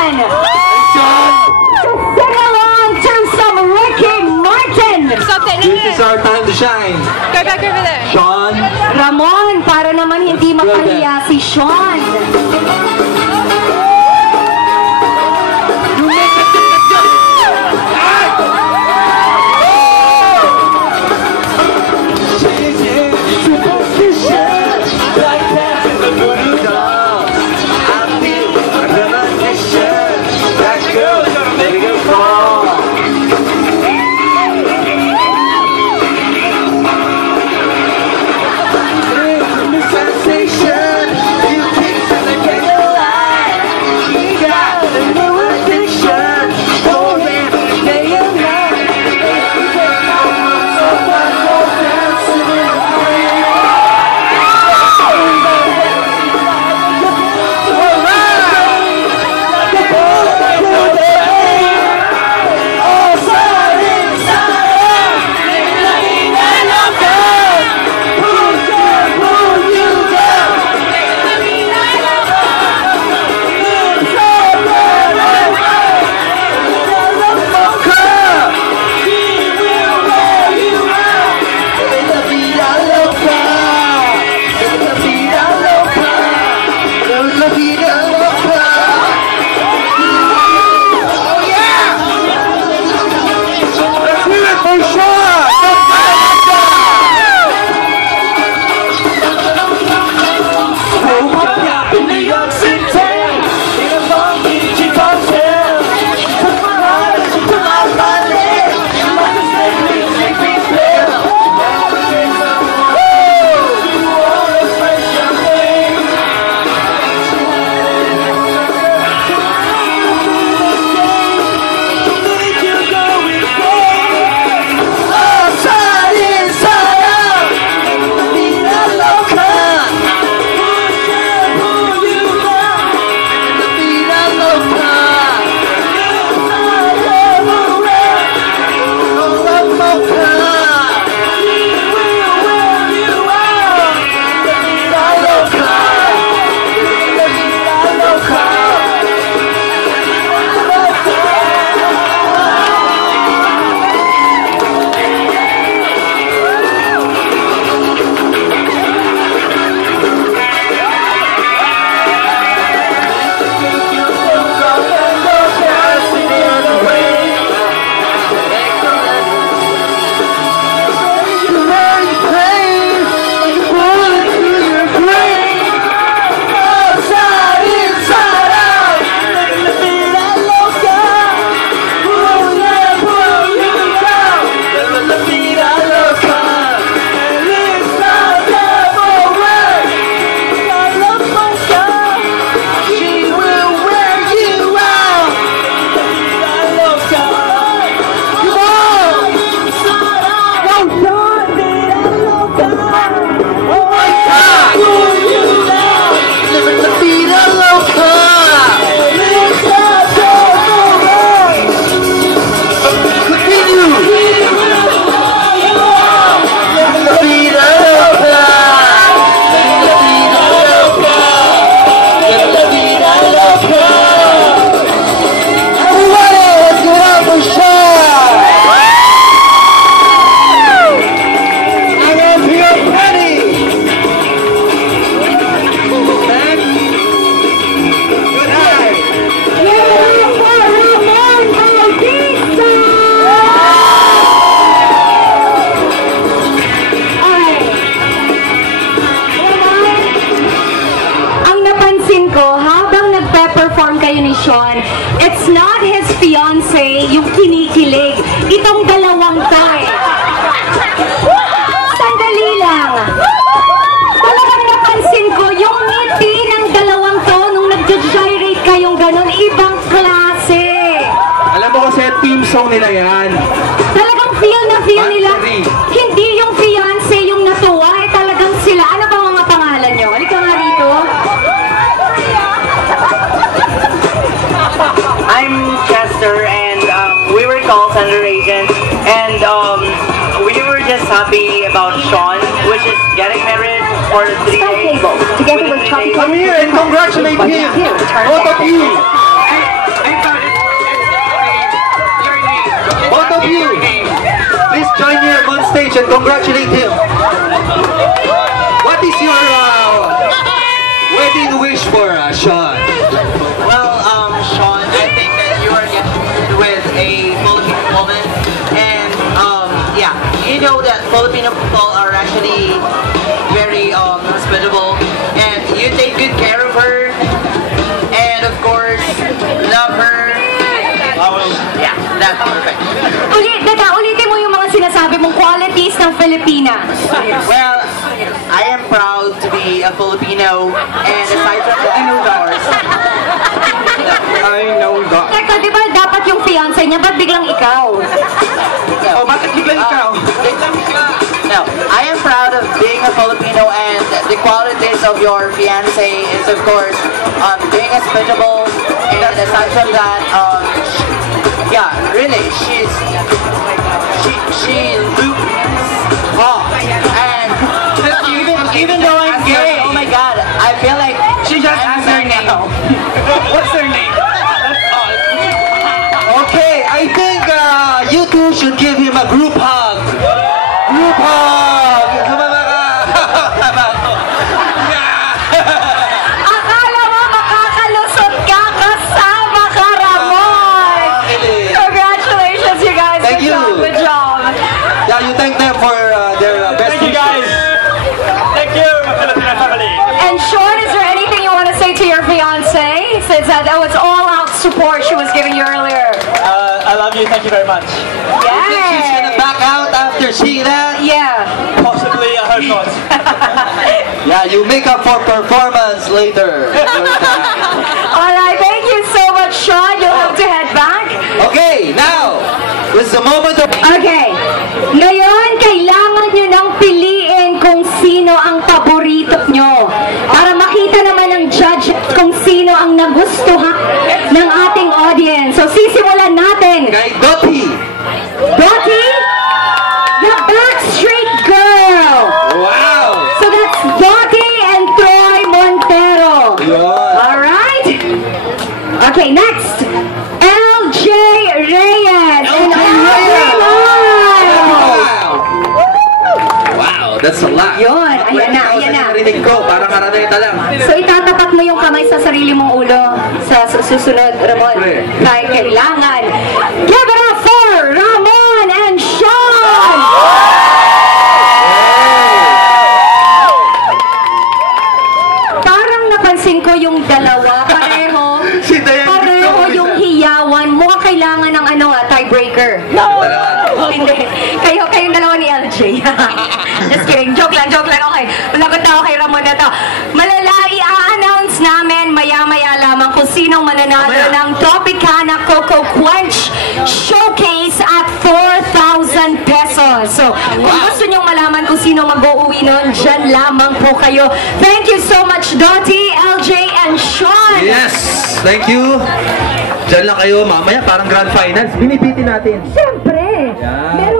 Sean! To sing along to some Ricky Martin! This is our time to shine. Go back over there. Sean. Ramon, para naman hindi mapahiya si Sean. Sean, it's not his fiancé yung kinikilig. Itong dalawang to eh. Sandali lang. Talagang napansin ko yung ngiti ng dalawang to nung nag-gyrate kayong ganun. Ibang klase. Alam mo kasi team song nila yan. Talagang feel na feel nila. Hindi yung fiancé yung natuwa. Eh talagang sila. Ano ba mga pangalan nyo? Halika nga rito. I'm Chester, and we were call center agents, and we were just happy about Sean, which is getting married for the 3 days. Together with Tropical. Come here and congratulate him. Both of you. can congratulate him. What is your wedding wish for Sean? Well, Sean, I think that you are getting with a Filipino woman, and yeah, you know that Filipino people are actually very hospitable, and you take good care of her, and of course, love her. Yeah, that's perfect. Ulitin mo yung mga sinasabi mong qualities ng Filipinas. Well, I am proud to be a Filipino, and aside from that, I know that. Teka, di ba dapat yung fiancé niya, ba't biglang ikaw? Oh, bakit biglang ikaw? No, I am proud of being a Filipino, and the qualities of your fiancé is, of course, being hospitable, and aside from that, yeah, really, she looks hot, and even though I'm gay, oh my God, I feel like she just asked her name. What's her name? Okay, I think you two should give him a group hug. Group hug! Sumama ka! Akala mo makakalusot ka kasama ka, Ramon! Congratulations, you guys. Thank Good you. job, good job. Yeah, you thank them for their best Thank you guys. Thank you, Filipino family. And Sean, is there anything you want to say to your fiancé? Since that was all-out support she was giving you earlier. I love you. Thank you very much. She's gonna Yeah. back out after seeing that. Yeah. Possibly, I hope not. Yeah, you make up for performance later. All right, thank you so much, Sean. You'll have to head back. Okay, now is the moment of. Okay. Ngayon, kailangan nyo nang piliin kung sino ang paborito nyo. Para makita naman ng judge kung sino ang nagustuhan ng ating audience. So, sisimulan natin. Kay Dottie. Dottie, the Backstreet Girl. Wow. So that's Dottie and Troy Montero. Yun. Alright? Okay, next. LJ Reyes. And Reyes. Live. Wow, that's a lot. Yun, ayan na, ayan na. Narinig ko, parang karaneta lang. So itatapat mo yung kamay sa sarili mong ulo sa susunod, Ramon. Kahit kailangan. Give it up for Ramon and Sean! Parang napansin ko yung dalawa, pareho. Si Dayan Pareho gusto ko yung isa. hiyawan. Mukhang kailangan ng tiebreaker. Hindi. Kayong dalawa ni LJ. Just kidding. Joke lang. Okay. Malagot na ako kay Ramon na to. Malala, i-announce namin maya-maya lamang kung sinong mananalo ng Tropicana Coco Quench Showcase at 4,000 pesos. So, kung gusto nyong malaman kung sino mag-uuwi nun, dyan lamang po kayo. Thank you so much, Dottie, LJ, and Sean. Yes, thank you. Diyan lang kayo, mamaya parang grand finals. Binibitin natin. Siyempre, Yan. meron